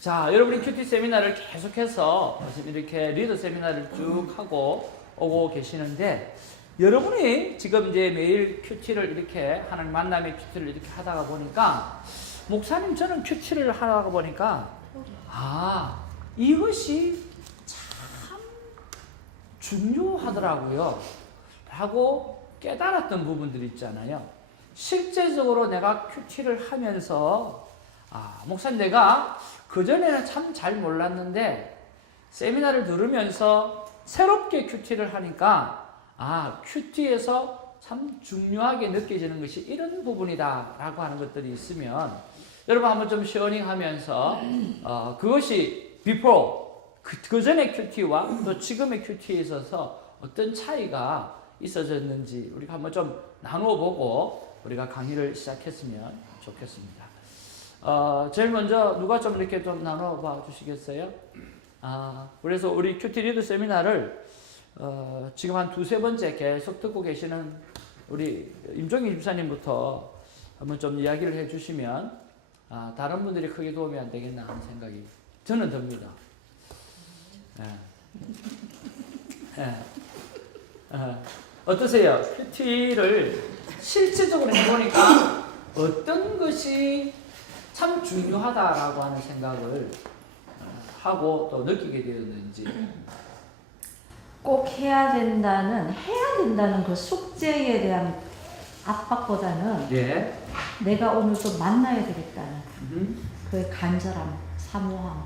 자, 여러분이 큐티 세미나를 계속해서 지금 이렇게 리더 세미나를 쭉 하고 오고 계시는데, 여러분이 지금 이제 매일 큐티를 이렇게 하는 만남의 큐티를 이렇게 하다가 보니까, 목사님 저는 큐티를 하다가 보니까 이것이 참 중요하더라고요 라고 깨달았던 부분들이 있잖아요. 실제적으로 내가 큐티를 하면서 목사님 내가 그전에는 참 잘 몰랐는데 세미나를 들으면서 새롭게 큐티를 하니까 큐티에서 참 중요하게 느껴지는 것이 이런 부분이다 라고 하는 것들이 있으면 여러분 한번 좀 쉐어링 하면서 그것이 before 그 전의 큐티와 또 지금의 큐티에 있어서 어떤 차이가 있어졌는지 우리가 한번 좀 나누어 보고 우리가 강의를 시작했으면 좋겠습니다. 제일 먼저 누가 좀 이렇게 좀 나눠 봐 주시겠어요? 그래서 우리 큐티 리더 세미나를 지금 한 두세 번째 계속 듣고 계시는 우리 임종희 집사님부터 한번 좀 이야기를 해 주시면 다른 분들이 크게 도움이 안 되겠나 하는 생각이 저는 듭니다. 어떠세요? 큐티를 실질적으로 해보니까 어떤 것이 참 중요하다라고 하는 생각을 하고 또 느끼게 되었는지. 꼭 해야 된다는 그 숙제에 대한 압박보다는 내가 오늘 또 만나야 되겠다는 그 간절함, 사모함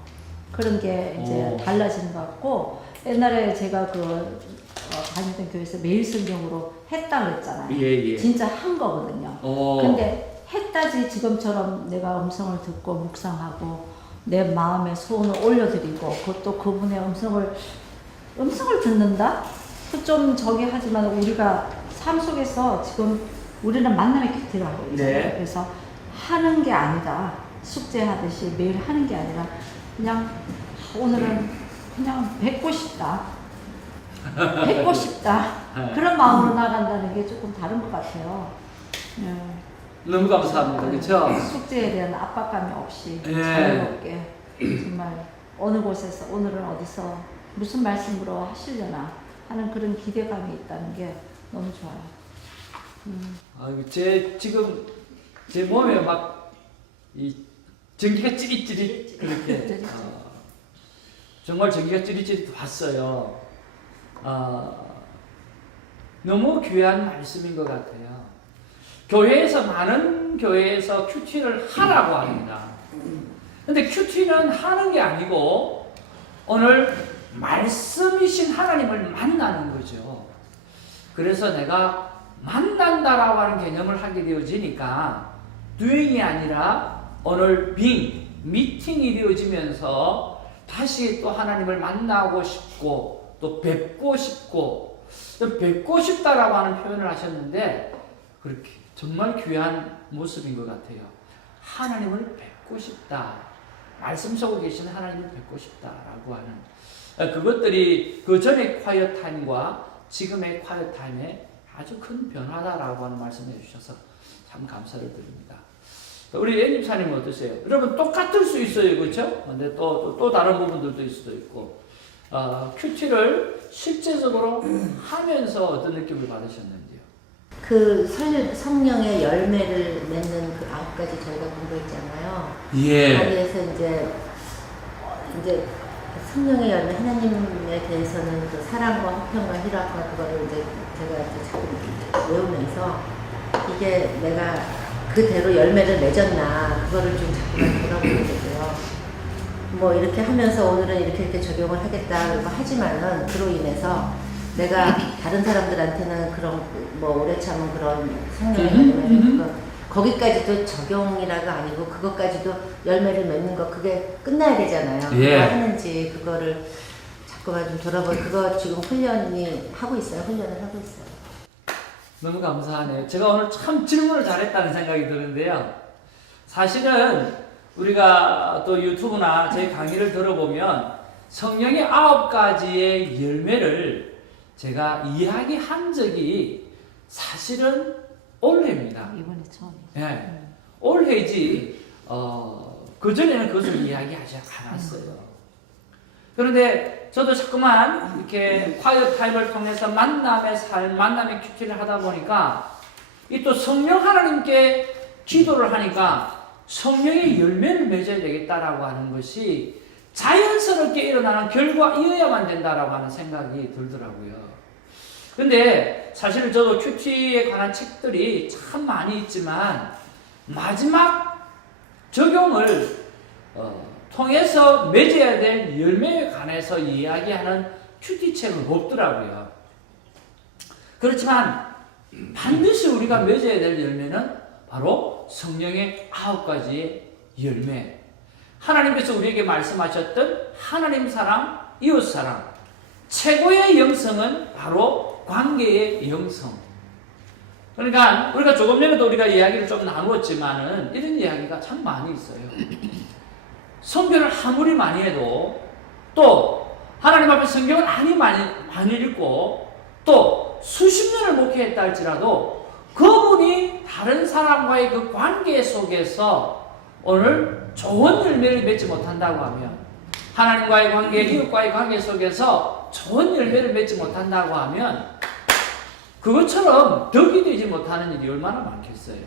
그런 게 이제 달라지는 것 같고, 옛날에 제가 다니던 교회에서 매일 성경으로 했다 그랬잖아요. 진짜 한 거거든요. 근데 했다지 지금처럼 내가 음성을 듣고 묵상하고 내 마음의 소원을 올려드리고 그것도 그분의 음성을 듣는다? 좀 저기 하지만 우리가 삶 속에서 지금 우리는 만남의 큐티를 하고 있잖아요. 그래서 하는 게 아니다. 숙제하듯이 매일 하는 게 아니라 그냥 오늘은 그냥 뵙고 싶다. 그런 마음으로 나간다는 게 조금 다른 것 같아요. 너무 감사합니다. 그렇죠? 숙제에 대한 압박감이 없이 자유롭게 정말 어느 곳에서 오늘은 어디서 무슨 말씀으로 하시려나 하는 그런 기대감이 있다는 게 너무 좋아요. 지금 제 몸에 막 이 전기가 찌릿찌릿 그렇게 정말 전기가 찌릿찌릿 왔어요. 너무 귀한 말씀인 것 같아요. 많은 교회에서 큐티를 하라고 합니다. 근데 큐티는 하는 게 아니고 오늘 말씀이신 하나님을 만나는 거죠. 그래서 내가 만난다라고 하는 개념을 하게 되어지니까 doing이 아니라 오늘 being, 미팅이 되어지면서 다시 또 하나님을 만나고 싶고 또 뵙고 싶다라고 하는 표현을 하셨는데 그렇게 정말 귀한 모습인 것 같아요. 하나님을 뵙고 싶다. 말씀 속에 계신 하나님을 뵙고 싶다라고 하는 그것들이 그 전의 콰이어 타임과 지금의 콰이어 타임에 아주 큰 변화다라고 하는 말씀을 해주셔서 참 감사를 드립니다. 우리 예님사님은 어떠세요? 여러분 똑같을 수 있어요, 그렇죠? 근데 또 다른 부분들도 있을 수도 있고 큐티를 실제적으로 하면서 어떤 느낌을 받으셨는지요? 그 성령의 열매를 맺는 그 9가지 저희가 공부했잖아요. 거기에서 이제 성령의 열매, 하나님에 대해서는 그 사랑과 화평과 희락과 그거를 이제 제가 이제 자꾸 외우면서 이게 내가 그대로 열매를 맺었나 그거를 좀 자꾸만 돌아보게 되고요. 뭐 이렇게 하면서 오늘은 이렇게 적용을 하겠다 하지만은 그로 인해서 내가 다른 사람들한테는 그런 뭐 오래 참은 그런 성령의 열매 거기까지도 적용이라가 아니고 그것까지도 열매를 맺는 거 그게 끝나야 되잖아요. 누가 하는지 그거를 자꾸만 좀 돌아보고 그거 지금 훈련을 하고 있어요. 너무 감사하네요. 제가 오늘 참 질문을 잘했다는 생각이 드는데요. 사실은 우리가 또 유튜브나 제 강의를 들어보면 성령의 9가지의 열매를 제가 이야기한 적이 사실은 올해입니다. 이번에 처음이죠. 올해지 그전에는 그것을 이야기하지 않았어요. 그런데 저도 자꾸만 이렇게 콰이어 타임을 통해서 만남의 삶, 만남의 큐티를 하다 보니까 이 또 성령 하나님께 기도를 하니까 성령의 열매를 맺어야 되겠다라고 하는 것이 자연스럽게 일어나는 결과이어야만 된다라고 하는 생각이 들더라고요. 근데 사실 저도 큐티에 관한 책들이 참 많이 있지만 마지막 적용을 통해서 맺어야 될 열매에 관해서 이야기하는 큐티 책은 없더라고요. 그렇지만 반드시 우리가 맺어야 될 열매는 바로 성령의 9가지의 열매. 하나님께서 우리에게 말씀하셨던 하나님 사랑, 이웃 사랑. 최고의 영성은 바로 관계의 영성. 그러니까 우리가 조금 전에도 우리가 이야기를 좀 나누었지만은 이런 이야기가 참 많이 있어요. 성경을 아무리 많이 해도 또 하나님 앞에 성경을 많이 읽고 또 수십 년을 목회했다 할지라도 그분이 다른 사람과의 그 관계 속에서 오늘 좋은 열매를 맺지 못한다고 하면 하나님과의 관계, 이웃과의 관계 속에서 좋은 열매를 맺지 못한다고 하면 그것처럼 덕이 되지 못하는 일이 얼마나 많겠어요.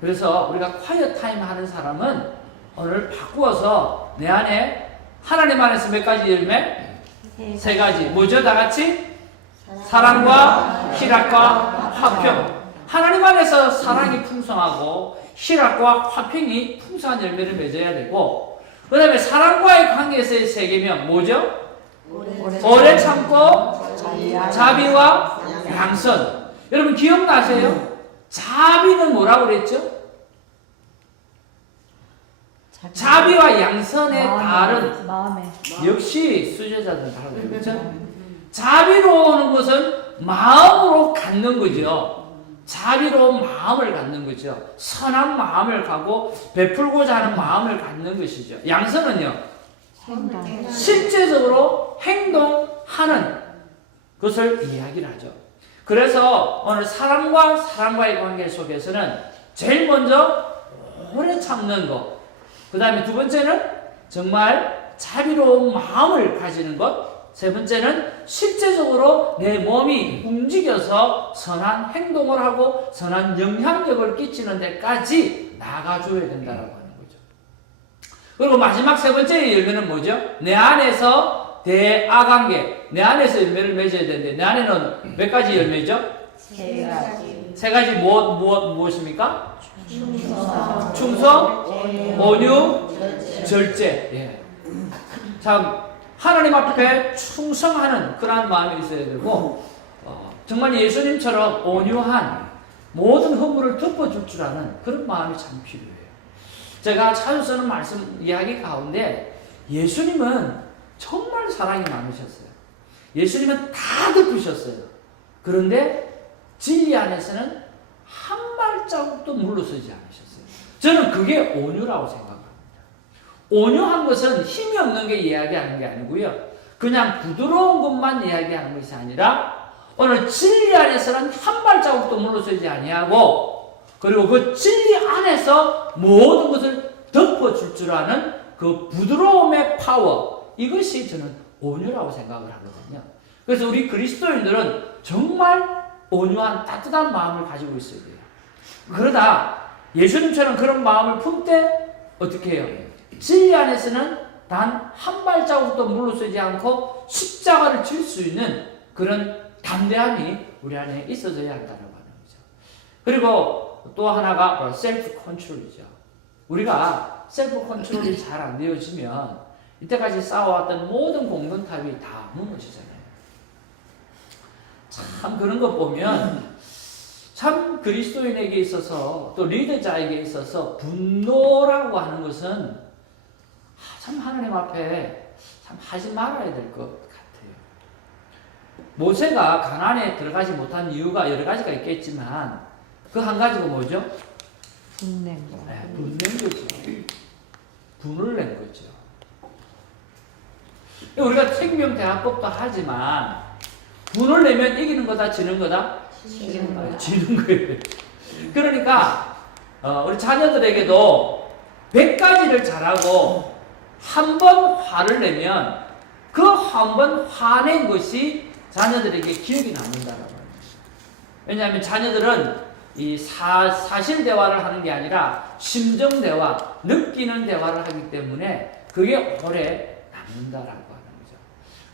그래서 우리가 콰이어 타임 하는 사람은 오늘 바꾸어서 내 안에 하나님 안에서 몇 가지 열매? 3가지. 뭐죠? 다 같이? 사랑과 희락과 화평. 하나님 안에서 사랑이 풍성하고 희락과 화평이 풍성한 열매를 맺어야 되고 그 다음에 사랑과의 관계에서의 3개면 뭐죠? 오래 참고 자비와 양선. 여러분 기억나세요? 자비는 뭐라고 그랬죠? 자비와 양선의 다른 역시 수제자들은 다르죠. 그렇죠? 자비로 오는 것은 마음으로 갖는 거죠. 자비로운 마음을 갖는 거죠. 선한 마음을 갖고 베풀고자 하는 마음을 갖는 것이죠. 양선은요, 실제적으로 행동하는 것을 이야기를 하죠. 그래서 오늘 사람과의 관계 속에서는 제일 먼저 오래 참는 것, 그 다음에 2번째는 정말 자비로운 마음을 가지는 것, 3번째는 실제적으로 내 몸이 움직여서 선한 행동을 하고 선한 영향력을 끼치는 데까지 나가줘야 된다고 하는 거죠. 그리고 마지막 3번째 열매는 뭐죠? 내 안에서 대아관계, 내 안에서 열매를 맺어야 되는데 내 안에는 몇 가지 열매죠? 3가지 무엇입니까? 충성, 온유, 절제. 예. 참 하나님 앞에 충성하는 그러한 마음이 있어야 되고 정말 예수님처럼 온유한 모든 허물을 덮어줄 줄 아는 그런 마음이 참 필요해요. 제가 자주 쓰는 말씀 이야기 가운데 예수님은 정말 사랑이 많으셨어요. 예수님은 다 덮으셨어요. 그런데 진리 안에서는 한 발자국도 물러서지 않으셨어요. 저는 그게 온유라고 생각합니다. 온유한 것은 힘이 없는 게 이야기하는 게 아니고요. 그냥 부드러운 것만 이야기하는 것이 아니라 오늘 진리 안에서는 한 발자국도 물러서지 아니하고 그리고 그 진리 안에서 모든 것을 덮어줄 줄 아는 그 부드러움의 파워, 이것이 저는 온유라고 생각을 하거든요. 그래서 우리 그리스도인들은 정말 온유한 따뜻한 마음을 가지고 있어야 돼요. 그러다 예수님처럼 그런 마음을 품 때 어떻게 해요? 진리 안에서는 단 한 발자국도 물러서지 않고 십자가를 질 수 있는 그런 담대함이 우리 안에 있어져야 한다고 하는 거죠. 그리고 또 하나가 바로 셀프 컨트롤이죠. 우리가 셀프 컨트롤이 잘 안 되어지면 이때까지 쌓아왔던 모든 공동탑이 다 무너지잖아요. 참 그런 거 보면 참 그리스도인에게 있어서 또 리더자에게 있어서 분노라고 하는 것은 참 하나님 앞에 참 하지 말아야 될 것 같아요. 모세가 가나안에 들어가지 못한 이유가 여러 가지가 있겠지만 그 한 가지가 뭐죠? 분낸 거. 네, 분낸 거죠. 분을 낸 거죠. 우리가 생명대화법도 하지만 분을 내면 이기는 거다, 지는 거다? 지는 거예요. 그러니까 우리 자녀들에게도 100가지를 잘하고 한 번 화를 내면 그 한 번 화낸 것이 자녀들에게 기억이 남는다라고 합니다. 왜냐하면 자녀들은 이 사실 대화를 하는 게 아니라 심정 대화, 느끼는 대화를 하기 때문에 그게 오래 남는다라고 하는 거죠.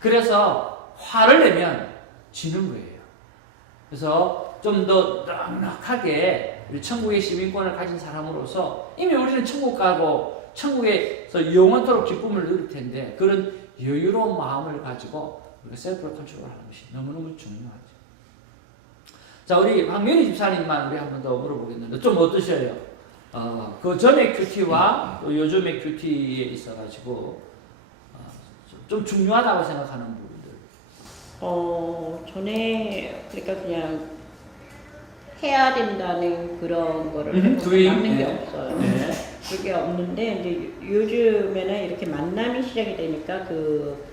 그래서 화를 내면 지는 거예요. 그래서 좀 더 넉넉하게 우리 천국의 시민권을 가진 사람으로서 이미 우리는 천국 가고 천국에서 영원토록 기쁨을 누릴 텐데 그런 여유로운 마음을 가지고 우리가 셀프를 컨트롤하는 것이 너무너무 중요하죠. 자, 우리 박면희 집사님만 우리 한 번 더 물어보겠는데 좀 어떠셔요? 그 전에 큐티와 또 요즘의 큐티에 있어가지고 좀 중요하다고 생각하는 부분들. 전에 그러니까 그냥 해야 된다는 그런 거를 남는 게 없어요. 네. 그게 없는데 이제 요즘에는 이렇게 만남이 시작이 되니까 그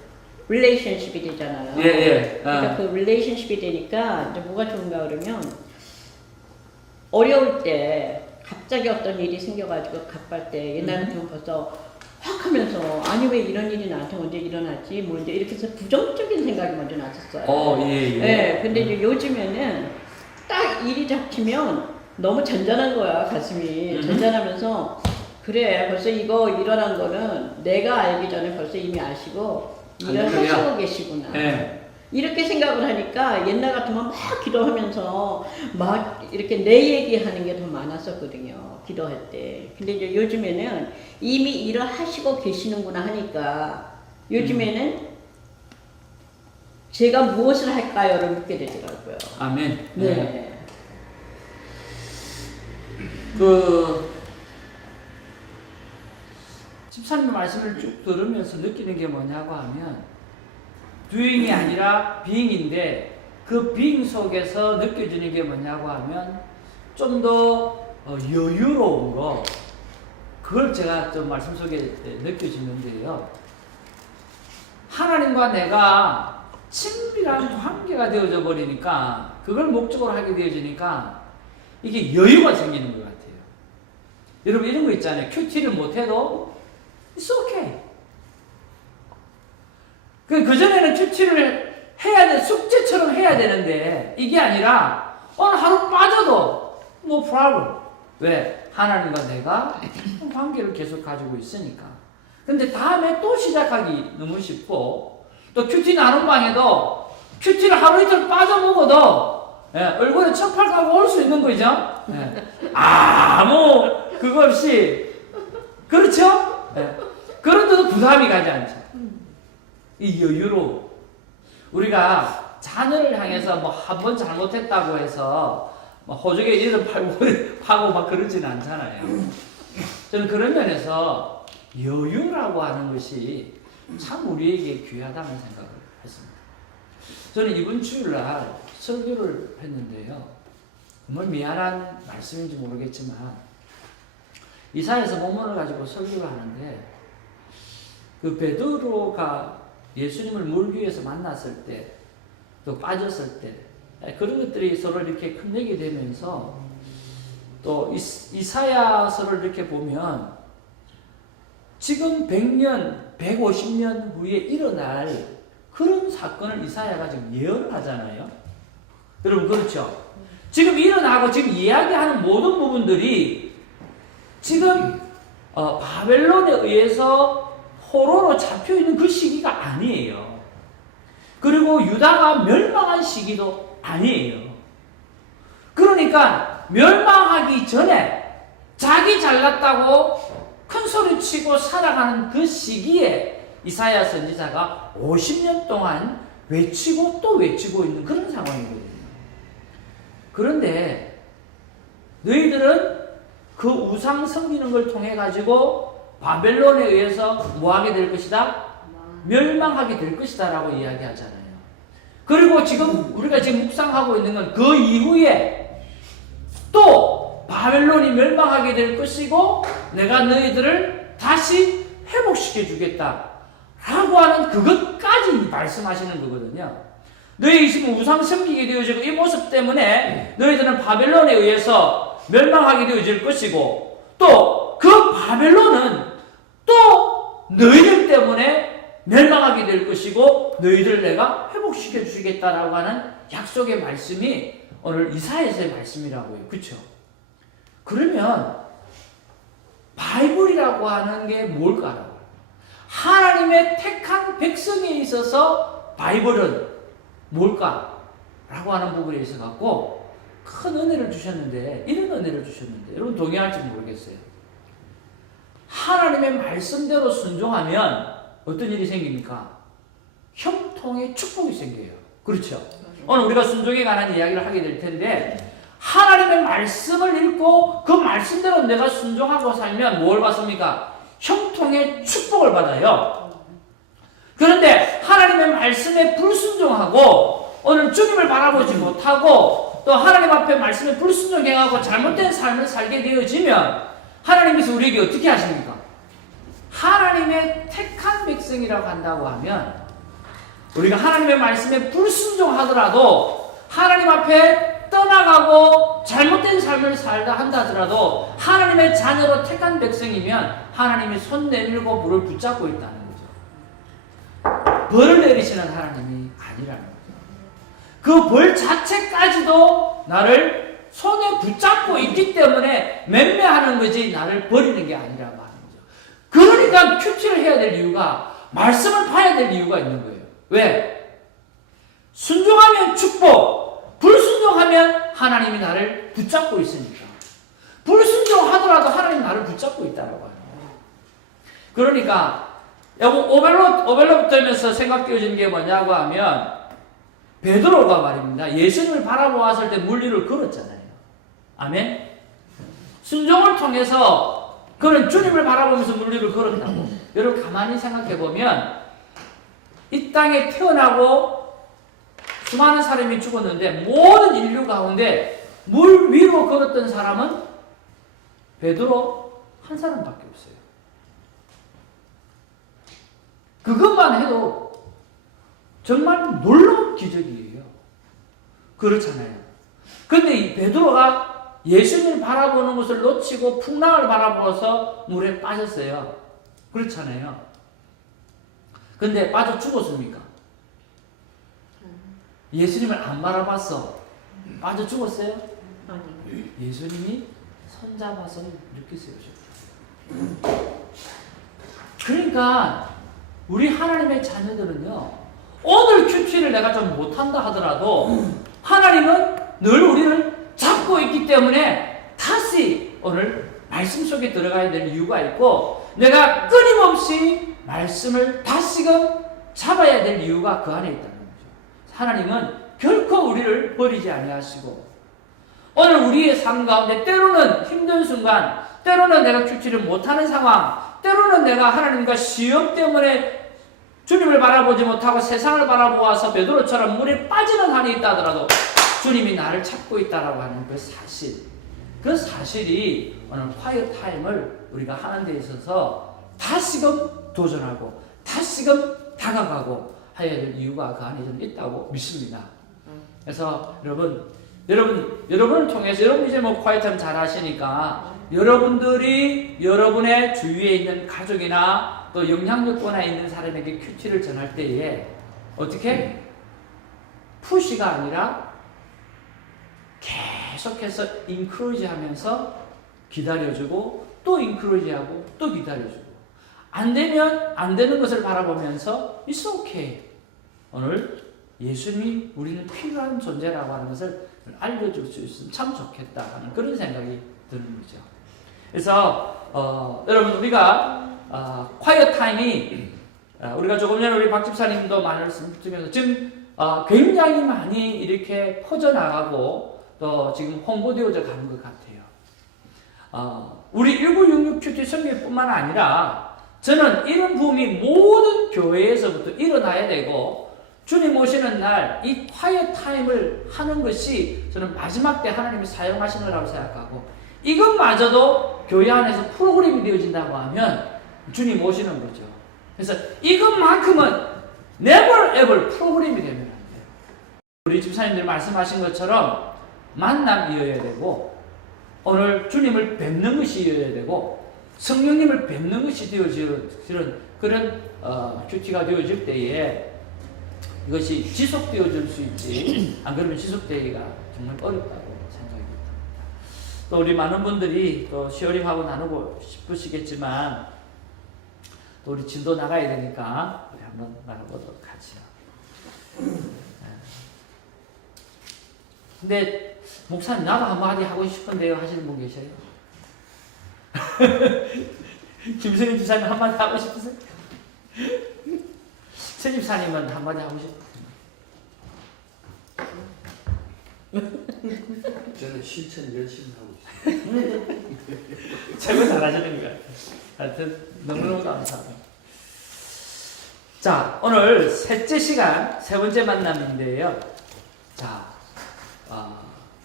릴레이션십이 되잖아요. 그러니까 그 릴레이션십이 되니까 이제 뭐가 좋은가 그러면 어려울 때 갑자기 어떤 일이 생겨가지고 갑할 때 옛날 같으면 벌써 확 하면서 아니 왜 이런 일이 나한테 먼저 일어났지 뭐 이제 이렇게 해서 부정적인 생각이 먼저 났었어요. 네, 근데 이제 요즘에는 딱 일이 닥치면 너무 잔잔한 거야 가슴이. 잔잔하면서 그래 벌써 이거 일어난 거는 내가 알기 전에 벌써 이미 아시고 일을 하시고 계시구나. 이렇게 생각을 하니까 옛날 같으면 막 기도하면서 막 이렇게 내 얘기하는 게 더 많았었거든요. 기도할 때. 근데 이제 요즘에는 이미 일을 하시고 계시는구나 하니까 요즘에는 제가 무엇을 할까요를 묻게 되더라고요. 아멘. 네. 집사님 말씀을 쭉 들으면서 느끼는 게 뭐냐고 하면 doing이 아니라 being인데 그 being 속에서 느껴지는 게 뭐냐고 하면 좀 더 여유로운 거 그걸 제가 좀 말씀 속에 느껴지는데요. 하나님과 내가 친밀한 관계가 되어져 버리니까 그걸 목적으로 하게 되어지니까 이게 여유가 생기는 것 같아요. 여러분 이런 거 있잖아요. 큐티를 못해도 It's okay. 그전에는 큐티를 해야 돼, 숙제처럼 해야 되는데, 이게 아니라, 오늘 하루 빠져도, no problem. 왜? 하나님과 내가 관계를 계속 가지고 있으니까. 근데 다음에 또 시작하기 너무 쉽고, 또 큐티 나눈 방에도, 큐티를 하루 이틀 빠져먹어도, 얼굴에 척팔 가고 올 수 있는 거죠? 아무, 그거 없이, 그렇죠? 그런데도 부담이 가지 않죠. 이 여유로 우리가 자녀를 향해서 뭐 한 번 잘못했다고 해서 뭐 호적에 이름 파고 막 그러지는 않잖아요. 저는 그런 면에서 여유라고 하는 것이 참 우리에게 귀하다는 생각을 했습니다. 저는 이번 주일날 설교를 했는데요. 정말 미안한 말씀인지 모르겠지만 이사야서 본문을 가지고 설교를 하는데 그 베드로가 예수님을 물기 위해서 만났을 때, 또 빠졌을 때, 그런 것들이 서로 이렇게 큰얘기 되면서, 또 이사야서를 이렇게 보면, 지금 100년, 150년 후에 일어날 그런 사건을 이사야가 지금 예언을 하잖아요. 여러분, 그렇죠? 지금 일어나고 지금 이야기하는 모든 부분들이 지금 바벨론에 의해서 포로로 잡혀있는 그 시기가 아니에요. 그리고 유다가 멸망한 시기도 아니에요. 그러니까 멸망하기 전에 자기 잘났다고 큰 소리치고 살아가는 그 시기에 이사야 선지자가 50년 동안 외치고 또 외치고 있는 그런 상황이거든요. 그런데 너희들은 그 우상 섬기는 걸 통해 가지고 바벨론에 의해서 뭐하게 될 것이다? 멸망하게 될 것이다 라고 이야기하잖아요. 그리고 지금 우리가 지금 묵상하고 있는 건 그 이후에 또 바벨론이 멸망하게 될 것이고 내가 너희들을 다시 회복시켜 주겠다 라고 하는 그것까지 말씀하시는 거거든요. 너희 지금 우상 섬기게 되어지고 이 모습 때문에 너희들은 바벨론에 의해서 멸망하게 되어질 것이고 또 그 바벨론은 또 너희들 때문에 멸망하게 될 것이고 너희들 내가 회복시켜 주시겠다라고 하는 약속의 말씀이 오늘 이사야서의 말씀이라고요. 그렇죠? 그러면 바이블이라고 하는 게 뭘까요? 하나님의 택한 백성에 있어서 바이블은 뭘까라고 하는 부분에 있어 갖고 큰 은혜를 주셨는데, 이런 은혜를 주셨는데 여러분 동의할지 모르겠어요. 하나님의 말씀대로 순종하면 어떤 일이 생깁니까? 형통의 축복이 생겨요. 그렇죠? 오늘 우리가 순종에 관한 이야기를 하게 될 텐데, 하나님의 말씀을 읽고 그 말씀대로 내가 순종하고 살면 뭘 받습니까? 형통의 축복을 받아요. 그런데 하나님의 말씀에 불순종하고 오늘 주님을 바라보지 못하고 또 하나님 앞에 말씀에 불순종해하고 잘못된 삶을 살게 되어지면 하나님께서 우리에게 어떻게 하십니까? 하나님의 택한 백성이라고 한다고 하면 우리가 하나님의 말씀에 불순종하더라도 하나님 앞에 떠나가고 잘못된 삶을 살다 한다 하더라도 하나님의 자녀로 택한 백성이면 하나님이 손 내밀고 물을 붙잡고 있다는 거죠. 벌을 내리시는 하나님이 아니라는 거죠. 그 벌 자체까지도 나를 손에 붙잡고 있기 때문에 맴매하는 거지 나를 버리는 게 아니라고 하는 거죠. 그러니까 큐티를 해야 될 이유가, 말씀을 봐야 될 이유가 있는 거예요. 왜? 순종하면 축복, 불순종하면 하나님이 나를 붙잡고 있으니까. 불순종하더라도 하나님이 나를 붙잡고 있다라고 하는 거예요. 그러니까 오벨로부터면서 생각되어진 게 뭐냐고 하면, 베드로가 말입니다. 예수님을 바라보았을 때 물리를 걸었잖아요. 아멘? 순종을 통해서 그는 주님을 바라보면서 물리를 걸었다고. 여러분 가만히 생각해 보면 이 땅에 태어나고 수많은 사람이 죽었는데 모든 인류 가운데 물 위로 걸었던 사람은 베드로 한 사람밖에 없어요. 그것만 해도 정말 놀라운 기적이에요. 그렇잖아요. 근데 이 베드로가 예수님을 바라보는 것을 놓치고 풍랑을 바라보아서 물에 빠졌어요. 그렇잖아요. 근데 빠져 죽었습니까? 예수님을 안 바라봤어. 빠져 죽었어요? 아니. 예수님이 손잡아서 이렇게 세우셨어요. 그러니까 우리 하나님의 자녀들은요, 오늘 큐티를 내가 좀 못한다 하더라도 하나님은 늘 우리를 잡고 있기 때문에 다시 오늘 말씀 속에 들어가야 될 이유가 있고, 내가 끊임없이 말씀을 다시금 잡아야 될 이유가 그 안에 있다는 거죠. 하나님은 결코 우리를 버리지 아니하시고, 오늘 우리의 삶 가운데 때로는 힘든 순간, 때로는 내가 큐티를 못하는 상황, 때로는 내가 하나님과 시험 때문에 주님을 바라보지 못하고 세상을 바라보아서 베드로처럼 물에 빠지는 한이 있다 하더라도 주님이 나를 찾고 있다라고 하는 그 사실, 그 사실이 오늘 콰이어 타임을 우리가 하는 데 있어서 다시금 도전하고 다시금 다가가고 해야 될 이유가 그 안에 좀 있다고 믿습니다. 그래서 여러분을 통해서, 여러분 이제 뭐 콰이어 타임 잘 하시니까 여러분들이 여러분의 주위에 있는 가족이나 또 영향력권에 있는 사람에게 큐티를 전할 때에 어떻게? 푸시가 아니라 계속해서 인크로지 하면서 기다려주고 또 인크로지하고 또 기다려주고, 안 되면 안 되는 것을 바라보면서 It's okay. 오늘 예수님이 우리는 필요한 존재라고 하는 것을 알려줄 수 있으면 참 좋겠다 하는 그런 생각이 드는 거죠. 그래서 여러분 우리가 콰이어 타임이 우리가 조금 전에 우리 박 집사님도 말씀드리면서 지금 굉장히 많이 이렇게 퍼져나가고 또 지금 홍보되어져 가는 것 같아요. 우리 1966 큐티 선교뿐만 아니라 저는 이런 부흥이 모든 교회에서부터 일어나야 되고, 주님 오시는 날 이 콰이어 타임을 하는 것이 저는 마지막 때 하나님이 사용하시는 거라고 생각하고, 이것마저도 교회 안에서 프로그램이 되어진다고 하면 주님 오시는 거죠. 그래서 이것만큼은 never ever 프로그램이 되면 안 돼요. 우리 집사님들 말씀하신 것처럼 만남이어야 되고, 오늘 주님을 뵙는 것이 이어야 되고, 성령님을 뵙는 것이 되어지는 그런 큐티가 되어질 때에 이것이 지속되어질 수 있지, 안 그러면 지속되기가 정말 어렵다고 생각이 듭니다. 또 우리 많은 분들이 또 시어링하고 나누고 싶으시겠지만 또 우리 진도 나가야 되니까 우리 한번 나가보도록 하죠. 근데 목사님 나도 한마디 하고 싶은데요 하시는 분 계세요? 김성희 집사님 한마디 하고 싶으세요? 새 집사님은 한마디 하고 싶으세요? 저는 실천 열심히 하고 있어요. 최고 잘하시는 것 같아요. 하여튼 너무너무 감사합니다. 자, 오늘 셋째 시간, 세 번째 만남인데요. 자,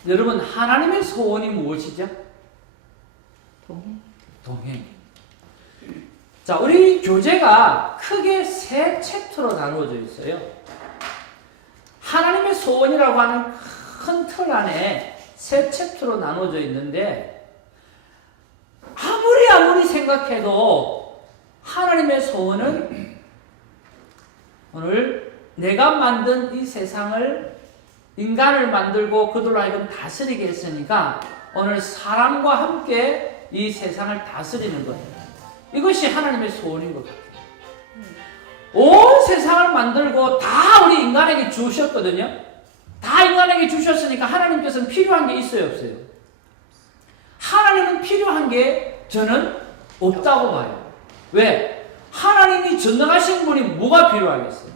여러분 하나님의 소원이 무엇이죠? 동행. 자, 우리 교재가 크게 세 챕터로 나누어져 있어요. 하나님의 소원이라고 하는 큰 틀 안에 세 챕터로 나누어져 있는데 아무리 생각해도 하나님의 소원은 오늘 내가 만든 이 세상을 인간을 만들고 그들로 하여금 다스리게 했으니까 오늘 사람과 함께 이 세상을 다스리는 것. 이것이 하나님의 소원인 것 같아요. 온 세상을 만들고 다 우리 인간에게 주셨거든요. 다 인간에게 주셨으니까 하나님께서는 필요한 게 있어요, 없어요? 하나님은 필요한 게 저는 없다고 봐요. 왜? 하나님이 전능하신 분이 뭐가 필요하겠어요?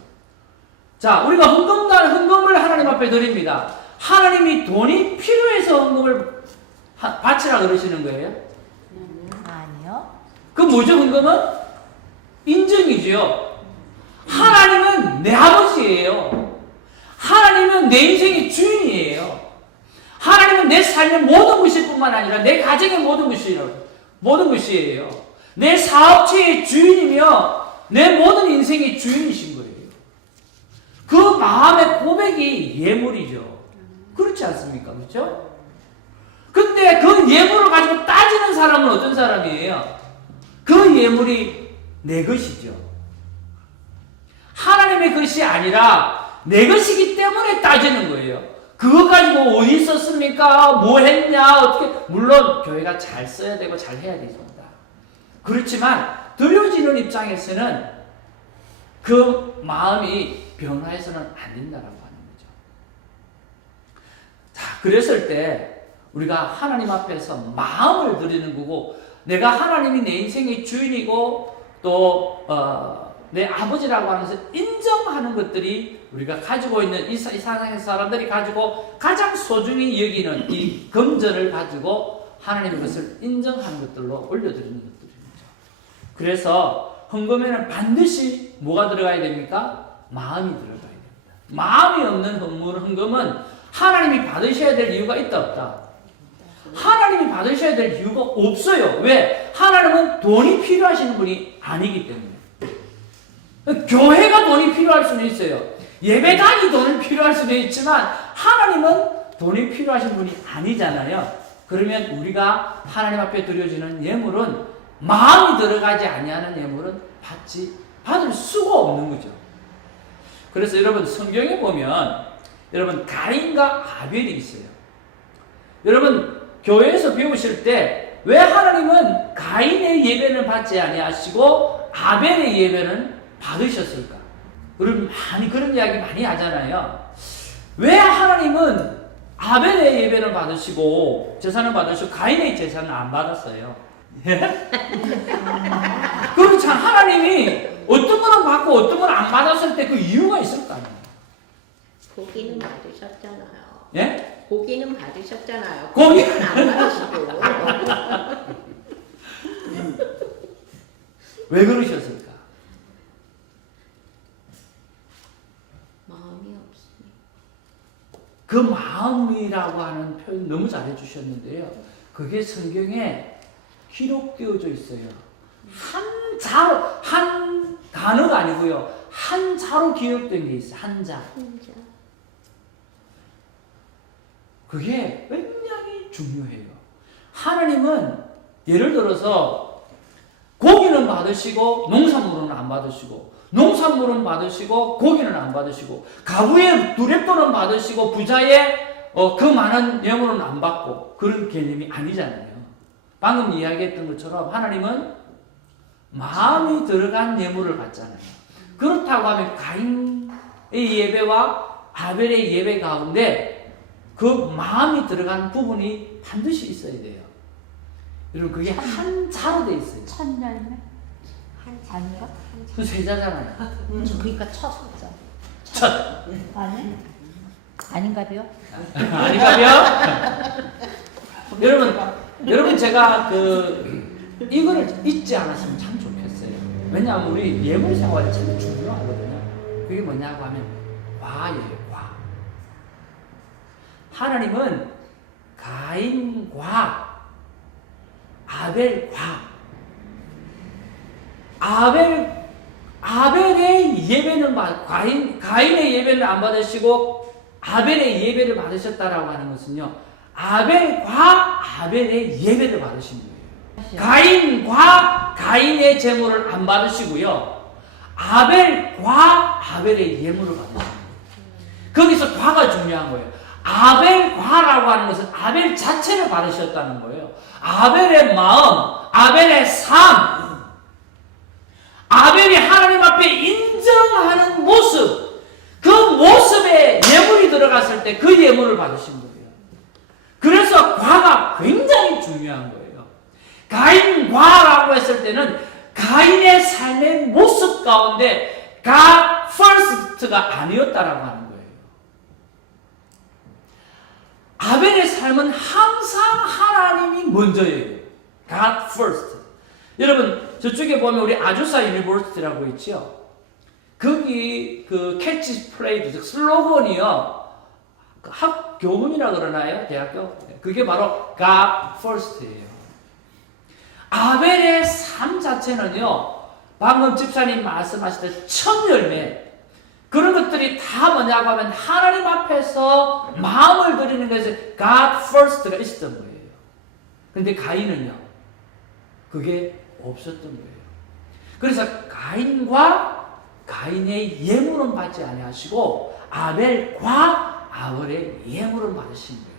자, 우리가 헌금을 하나님 앞에 드립니다. 하나님이 돈이 필요해서 헌금을 바치라 그러시는 거예요? 아니요. 그 뭐죠, 헌금은? 인정이죠. 하나님은 내 아버지예요. 하나님은 내 인생의 주인이에요. 하나님은 내 삶의 모든 것일 뿐만 아니라 내 가정의 모든 것이에요. 내 사업체의 주인이며 내 모든 인생의 주인이신 거예요. 그 마음의 고백이 예물이죠. 그렇지 않습니까? 그렇죠? 근데 그 예물을 가지고 따지는 사람은 어떤 사람이에요? 그 예물이 내 것이죠. 하나님의 것이 아니라 내 것이기 때문에 따지는 거예요. 그거 가지고 어디 썼습니까? 뭐 했냐? 어떻게? 물론 교회가 잘 써야 되고 잘 해야 됩니다. 그렇지만 드려지는 입장에서는 그 마음이 변화해서는 안 된다라고 하는 거죠. 자, 그랬을 때 우리가 하나님 앞에서 마음을 드리는 거고, 내가 하나님이 내 인생의 주인이고 또 내 아버지라고 하면서 인정하는 것들이 우리가 가지고 있는 이 세상의 사람들이 가지고 가장 소중히 여기는 이 금전을 가지고 하나님의 것을 인정하는 것들로 올려드리는 것들입니다. 그래서 헌금에는 반드시 뭐가 들어가야 됩니까? 마음이 들어가야 됩니다. 마음이 없는 헌금은 하나님이 받으셔야 될 이유가 있다 없다? 하나님이 받으셔야 될 이유가 없어요. 왜? 하나님은 돈이 필요하시는 분이 아니기 때문에. 교회가 돈이 필요할 수는 있어요. 예배당이 돈이 필요할 수도 있지만 하나님은 돈이 필요하신 분이 아니잖아요. 그러면 우리가 하나님 앞에 드려지는 예물은 마음이 들어가지 아니하는 예물은 받을 수가 없는 거죠. 그래서 여러분 성경에 보면 여러분 가인과 아벨이 있어요. 여러분 교회에서 배우실 때 왜 하나님은 가인의 예배는 받지 아니하시고 아벨의 예배는 받으셨을까? 우리 많이 그런 이야기 많이 하잖아요. 왜 하나님은 아벨의 예배는 받으시고 제사는 받으시고 가인의 제사는 안 받았어요? 그렇잖아. 하나님이 어떤 거는 받고 어떤 거는 안 받았을 때 그 이유가 있을 거 아니에요. 고기는 받으셨잖아요. 예? 고기는 받으셨잖아요. 고기는 안 받으시고. 왜 그러셨을까? 마음이 없으니. 그 마음이라고 하는 표현 너무 잘해 주셨는데요. 그게 성경에 기록되어져 있어요. 한 단어가 아니고요. 한 자로 기록된 게 있어요. 한 자. 그게 굉장히 중요해요. 하나님은 예를 들어서 고기는 받으시고 농산물은 안 받으시고, 농산물은 받으시고 고기는 안 받으시고, 가부의 두렙돈은 받으시고 부자의 그 많은 예물은 안 받고, 그런 개념이 아니잖아요. 방금 이야기했던 것처럼 하나님은 마음이 들어간 예물을 받잖아요. 그렇다고 하면 가인의 예배와 아벨의 예배 가운데 그 마음이 들어간 부분이 반드시 있어야 돼요. 여러분, 그게 한 자로 돼 있어요. 천열매? 아닌가? 그 세자잖아요. 그러니까 첫. 아니? 아닌가요? 아닌가요? 여러분 제가 이거를 잊지 않았으면 참 좋겠어요. 왜냐하면 우리 예물 생활이 참 중요하거든요. 그게 뭐냐고 하면 과예요, 과. 하나님은 가인과 아벨과 아벨의 예배는 가인의 예배를 안 받으시고 아벨의 예배를 받으셨다라고 하는 것은요, 아벨과 아벨의 예배를 받으신 거예요. 가인과 가인의 제물을 안 받으시고요, 아벨과 아벨의 예물을 받으신 거예요. 거기서 과가 중요한 거예요. 아벨과라고 하는 것은 아벨 자체를 받으셨다는 거예요. 아벨의 마음, 아벨의 삶, 아벨이 하나님 앞에 인정하는 모습, 그 모습에 예물이 들어갔을 때 그 예물을 받으신 거예요. 그래서 과가 굉장히 중요한 거예요. 가인과라고 했을 때는 가인의 삶의 모습 가운데 God first가 아니었다라고 하는 거예요. 아벨의 삶은 항상 하나님이 먼저예요. God first. 여러분, 저쪽에 보면 우리 아주사 유니버시티라고 있죠. 거기 그 캐치 플레이드, 슬로건이요, 학교문이라 그러나요? 대학교? 그게 바로 God first예요. 아벨의 삶 자체는요, 방금 집사님 말씀하시듯 천열매, 그런 것들이 다 뭐냐고 하면 하나님 앞에서 마음을 드리는 것에 God first가 있었던 거예요. 근데 가인은요, 그게 없었던 거예요. 그래서 가인과 가인의 예물은 받지 아니하시고 아벨과 아벨의 예물은 받으신 거예요.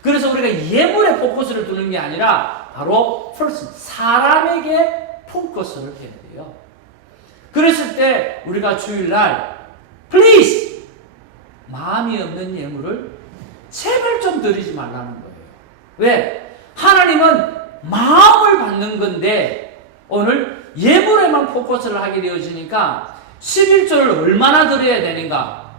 그래서 우리가 예물에 포커스를 두는 게 아니라 바로 first, 사람에게 포커스를 해야 돼요. 그랬을 때 우리가 주일날 please 마음이 없는 예물을 제발 좀 드리지 말라는 거예요. 왜? 하나님은 마음을 받는 건데 오늘 예물에만 포커스를 하게 되어지니까 11조를 얼마나 드려야 되는가,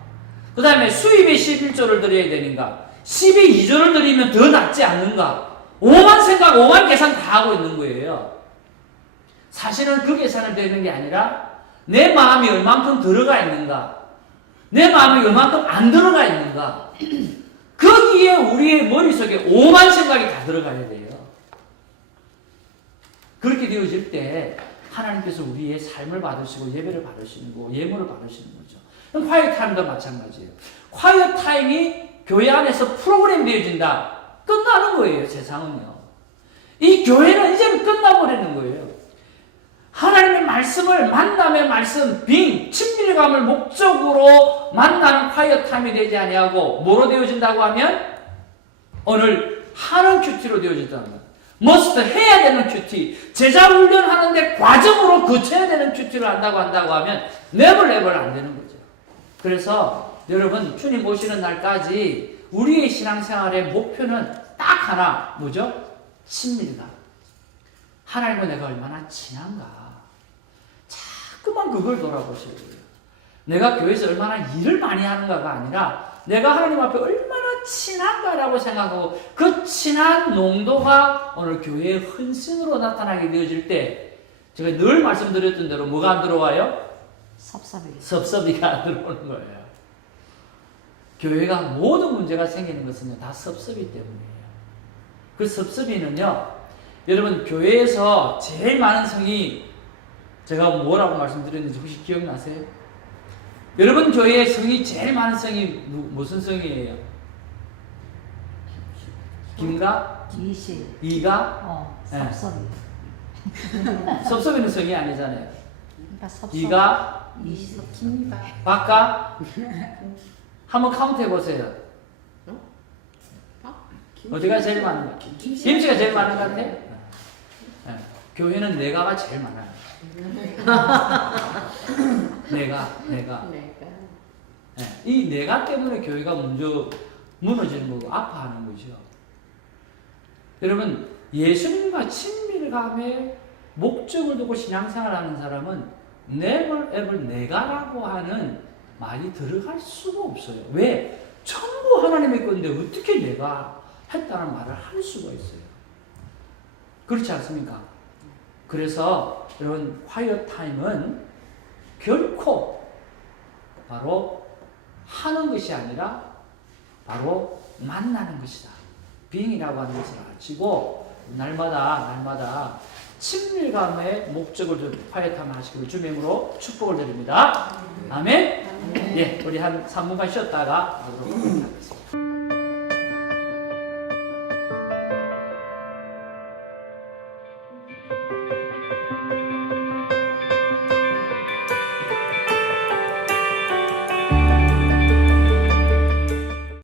그 다음에 수입의 11조를 드려야 되는가, 12조를 드리면 더 낫지 않는가, 오만 생각, 오만 계산 다 하고 있는 거예요. 사실은 그 계산을 되는 게 아니라 내 마음이 얼만큼 들어가 있는가, 내 마음이 얼만큼 안 들어가 있는가, 거기에 우리의 머릿속에 오만 생각이 다 들어가야 돼요. 그렇게 되어질 때 하나님께서 우리의 삶을 받으시고 예배를 받으시는 거, 예물을 받으시는 거죠. 콰이어 타임도 마찬가지예요. 콰이어 타임이 교회 안에서 프로그램 되어진다, 끝나는 거예요. 세상은요. 이 교회는 이제는 끝나버리는 거예요. 하나님의 말씀을, 만남의 말씀, 친밀감을 목적으로 만나는 콰이어 타임이 되지 아니하고 뭐로 되어진다고 하면 오늘 하는 큐티로 되어진다는 거예요. must 해야 되는 큐티, 제자 훈련하는데 과정으로 거쳐야 되는 큐티를 한다고 하면 never 안 되는 거죠. 그래서 여러분, 주님 오시는 날까지 우리의 신앙생활의 목표는 딱 하나, 뭐죠? 친밀감. 하나님과 내가 얼마나 친한가. 자꾸만 그걸 돌아보셔야 돼요. 내가 교회에서 얼마나 일을 많이 하는가가 아니라 내가 하나님 앞에 얼마나 친한가라고 생각하고 그 친한 농도가 오늘 교회의 헌신으로 나타나게 되어질 때 제가 늘 말씀드렸던 대로 뭐가 안 들어와요? 섭섭이가 안 들어오는 거예요. 교회가 모든 문제가 생기는 것은 다 섭섭이 때문이에요. 그 섭섭이는요, 여러분, 교회에서 제일 많은 성이, 제가 뭐라고 말씀드렸는지 혹시 기억나세요? 여러분 교회의 성이 제일 많은 성이 무슨 성이에요? 김가? 이시. 이가? 섭섭이. 섭섭이는 성이 아니잖아요. 그러니까 섭섭. 이가 이섭입니다. 바까 한번 카운트 해보세요. 어디가 제일 많은가? 김씨가 제일 많은 것 같아? 네. 교회는 내가가 제일 많아요. 내가. 네. 이 내가 때문에 교회가 먼저 무너지는 거고 아파하는 거죠. 여러분, 예수님과 친밀감의 목적을 두고 신앙생활을 하는 사람은 never ever 내가라고 하는 말이 들어갈 수가 없어요. 왜? 전부 하나님의 건데 어떻게 내가 했다는 말을 할 수가 있어요. 그렇지 않습니까? 그래서 여러분, quiet time은 결코 바로 하는 것이 아니라 바로 만나는 것이다. being이라고 하는 것을 아시고 날마다 친밀감의 목적을 좀 quiet time 하시기를 주님의 이름으로 축복을 드립니다. 아멘. 예, 우리 한 3분간 쉬었다가 하도록 하겠습니다.